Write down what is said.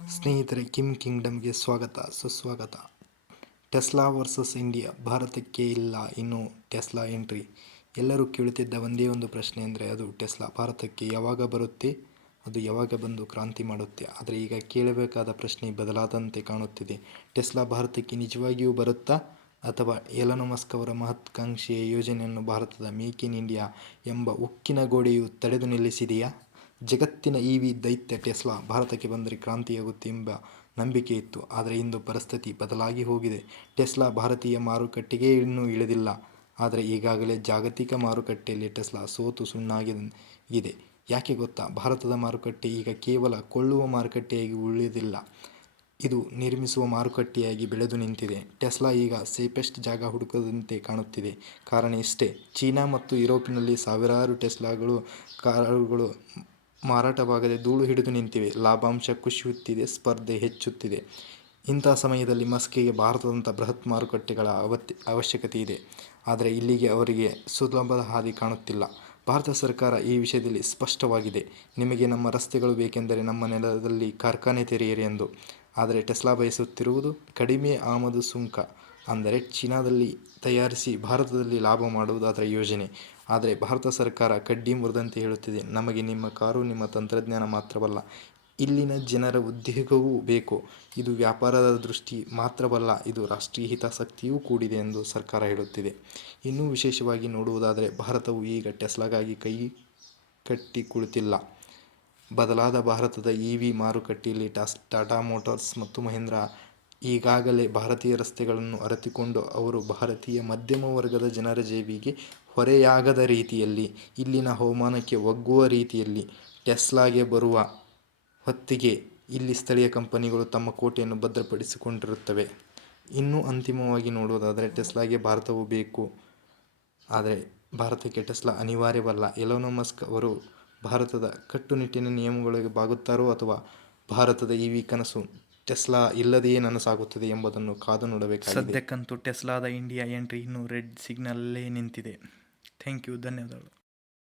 ಸ್ನೇಹಿತರೆ, ಕಿಮ್ ಕಿಂಗ್ಡಮ್ಗೆ ಸ್ವಾಗತ ಸುಸ್ವಾಗತ. ಟೆಸ್ಲಾ ವರ್ಸಸ್ ಇಂಡಿಯಾ, ಭಾರತಕ್ಕೆ ಇಲ್ಲ ಇನ್ನು ಟೆಸ್ಲಾ ಎಂಟ್ರಿ. ಎಲ್ಲರೂ ಕೇಳುತ್ತಿದ್ದ ಒಂದೇ ಒಂದು ಪ್ರಶ್ನೆ ಅಂದರೆ ಅದು ಟೆಸ್ಲಾ ಭಾರತಕ್ಕೆ ಯಾವಾಗ ಬರುತ್ತೆ, ಅದು ಯಾವಾಗ ಬಂದು ಕ್ರಾಂತಿ ಮಾಡುತ್ತೆ. ಆದರೆ ಈಗ ಕೇಳಬೇಕಾದ ಪ್ರಶ್ನೆ ಬದಲಾದಂತೆ ಕಾಣುತ್ತಿದೆ. ಟೆಸ್ಲಾ ಭಾರತಕ್ಕೆ ನಿಜವಾಗಿಯೂ ಬರುತ್ತಾ, ಅಥವಾ ಎಲನ್ ಮಸ್ಕ್ ಅವರ ಮಹತ್ಕಾಂಕ್ಷೆಯ ಯೋಜನೆಯನ್ನು ಭಾರತದ ಮೇಕ್ ಇನ್ ಇಂಡಿಯಾ ಎಂಬ ಉಕ್ಕಿನ ಗೋಡೆಯು ತಡೆದು ನಿಲ್ಲಿಸಿದೆಯಾ? ಜಗತ್ತಿನ ಇವಿ ದೈತ್ಯ ಟೆಸ್ಲಾ ಭಾರತಕ್ಕೆ ಬಂದರೆ ಕ್ರಾಂತಿಯಾಗುತ್ತೆ ಎಂಬ ನಂಬಿಕೆ ಇತ್ತು. ಆದರೆ ಇಂದು ಪರಿಸ್ಥಿತಿ ಬದಲಾಗಿ ಹೋಗಿದೆ. ಟೆಸ್ಲಾ ಭಾರತೀಯ ಮಾರುಕಟ್ಟೆಗೆ ಇನ್ನೂ ಇಳಿದಿಲ್ಲ. ಆದರೆ ಈಗಾಗಲೇ ಜಾಗತಿಕ ಮಾರುಕಟ್ಟೆಯಲ್ಲಿ ಟೆಸ್ಲಾ ಸೋತು ಸುಣ್ಣಾಗಿದೆ. ಯಾಕೆ ಗೊತ್ತಾ? ಭಾರತದ ಮಾರುಕಟ್ಟೆ ಈಗ ಕೇವಲ ಕೊಳ್ಳುವ ಮಾರುಕಟ್ಟೆಯಾಗಿ ಉಳಿದಿಲ್ಲ, ಇದು ನಿರ್ಮಿಸುವ ಮಾರುಕಟ್ಟೆಯಾಗಿ ಬೆಳೆದು ನಿಂತಿದೆ. ಟೆಸ್ಲಾ ಈಗ ಸೇಫೆಸ್ಟ್ ಜಾಗ ಹುಡುಕದಂತೆ ಕಾಣುತ್ತಿದೆ. ಕಾರಣ ಇಷ್ಟೇ: ಚೀನಾ ಮತ್ತು ಯುರೋಪಿನಲ್ಲಿ ಸಾವಿರಾರು ಟೆಸ್ಲಾಗಳು ಕಾರುಗಳು ಮಾರಾಟವಾಗದೆ ಧೂಳು ಹಿಡಿದು ನಿಂತಿವೆ. ಲಾಭಾಂಶ ಕುಸಿಯುತ್ತಿದೆ, ಸ್ಪರ್ಧೆ ಹೆಚ್ಚುತ್ತಿದೆ. ಇಂಥ ಸಮಯದಲ್ಲಿ ಮಸ್ಕ್ಗೆ ಭಾರತದಂಥ ಬೃಹತ್ ಮಾರುಕಟ್ಟೆಗಳ ಅವಶ್ಯಕತೆ ಇದೆ. ಆದರೆ ಇಲ್ಲಿಗೆ ಅವರಿಗೆ ಸುಲಭದ ಹಾದಿ ಕಾಣುತ್ತಿಲ್ಲ. ಭಾರತ ಸರ್ಕಾರ ಈ ವಿಷಯದಲ್ಲಿ ಸ್ಪಷ್ಟವಾಗಿದೆ: ನಿಮಗೆ ನಮ್ಮ ರಸ್ತೆಗಳು ಬೇಕೆಂದರೆ ನಮ್ಮ ನೆಲದಲ್ಲಿ ಕಾರ್ಖಾನೆ ತೆರೆಯಿರಿ ಎಂದು. ಆದರೆ ಟೆಸ್ಲಾ ಬಯಸುತ್ತಿರುವುದು ಕಡಿಮೆ ಆಮದು ಸುಂಕ, ಅಂದರೆ ಚೀನಾದಲ್ಲಿ ತಯಾರಿಸಿ ಭಾರತದಲ್ಲಿ ಲಾಭ ಮಾಡುವುದು ಅದರ ಯೋಜನೆ. ಆದರೆ ಭಾರತ ಸರ್ಕಾರ ಕಡ್ಡಿ ಮುರಿದಂತೆ ಹೇಳುತ್ತಿದೆ: ನಮಗೆ ನಿಮ್ಮ ಕಾರು, ನಿಮ್ಮ ತಂತ್ರಜ್ಞಾನ ಮಾತ್ರವಲ್ಲ, ಇಲ್ಲಿನ ಜನರ ಉದ್ಯೋಗವೂ ಬೇಕು. ಇದು ವ್ಯಾಪಾರದ ದೃಷ್ಟಿ ಮಾತ್ರವಲ್ಲ, ಇದು ರಾಷ್ಟ್ರೀಯ ಹಿತಾಸಕ್ತಿಯೂ ಕೂಡಿದೆ ಎಂದು ಸರ್ಕಾರ ಹೇಳುತ್ತಿದೆ. ಇನ್ನೂ ವಿಶೇಷವಾಗಿ ನೋಡುವುದಾದರೆ, ಭಾರತವು ಈಗ ಟೆಸ್ಲಾಗಾಗಿ ಕೈ ಕಟ್ಟಿ ಕುಳಿತಿಲ್ಲ. ಬದಲಾದ ಭಾರತದ ಇವಿ ಮಾರುಕಟ್ಟೆಯಲ್ಲಿ ಟಾಟಾ ಮೋಟಾರ್ಸ್ ಮತ್ತು ಮಹೀಂದ್ರಾ ಈಗಾಗಲೇ ಭಾರತೀಯ ರಸ್ತೆಗಳನ್ನು ಅರಿತುಕೊಂಡು ಅವರು ಭಾರತೀಯ ಮಧ್ಯಮ ವರ್ಗದ ಜನರ ಜೇಬಿಗೆ ಹೊರೆಯಾಗದ ರೀತಿಯಲ್ಲಿ, ಇಲ್ಲಿನ ಹವಾಮಾನಕ್ಕೆ ಒಗ್ಗುವ ರೀತಿಯಲ್ಲಿ ಟೆಸ್ಲಾಗೆ ಬರುವ ಹೊತ್ತಿಗೆ ಇಲ್ಲಿ ಸ್ಥಳೀಯ ಕಂಪನಿಗಳು ತಮ್ಮ ಕೋಟೆಯನ್ನು ಭದ್ರಪಡಿಸಿಕೊಂಡಿರುತ್ತವೆ. ಇನ್ನು ಅಂತಿಮವಾಗಿ ನೋಡುವುದಾದರೆ, ಟೆಸ್ಲಾಗೆ ಭಾರತವು ಬೇಕು, ಆದರೆ ಭಾರತಕ್ಕೆ ಟೆಸ್ಲಾ ಅನಿವಾರ್ಯವಲ್ಲ. ಎಲನ್ ಮಸ್ಕ್ ಅವರು ಭಾರತದ ಕಟ್ಟುನಿಟ್ಟಿನ ನಿಯಮಗಳಿಗೆ ಬಾಗುತ್ತಾರೋ, ಅಥವಾ ಭಾರತದ ಇವಿ ಕನಸು ಟೆಸ್ಲಾ ಇಲ್ಲದೆಯೇ ನನಸಾಗುತ್ತದೆ ಎಂಬುದನ್ನು ಕಾದು ನೋಡಬೇಕಾಗಿದೆ. ಸದ್ಯಕ್ಕಂತೂ ಟೆಸ್ಲಾದ ಇಂಡಿಯಾ ಎಂಟ್ರಿ ಇನ್ನೂ ರೆಡ್ ಸಿಗ್ನಲ್ಲೇ ನಿಂತಿದೆ. ಥ್ಯಾಂಕ್ ಯು, ಧನ್ಯವಾದಗಳು.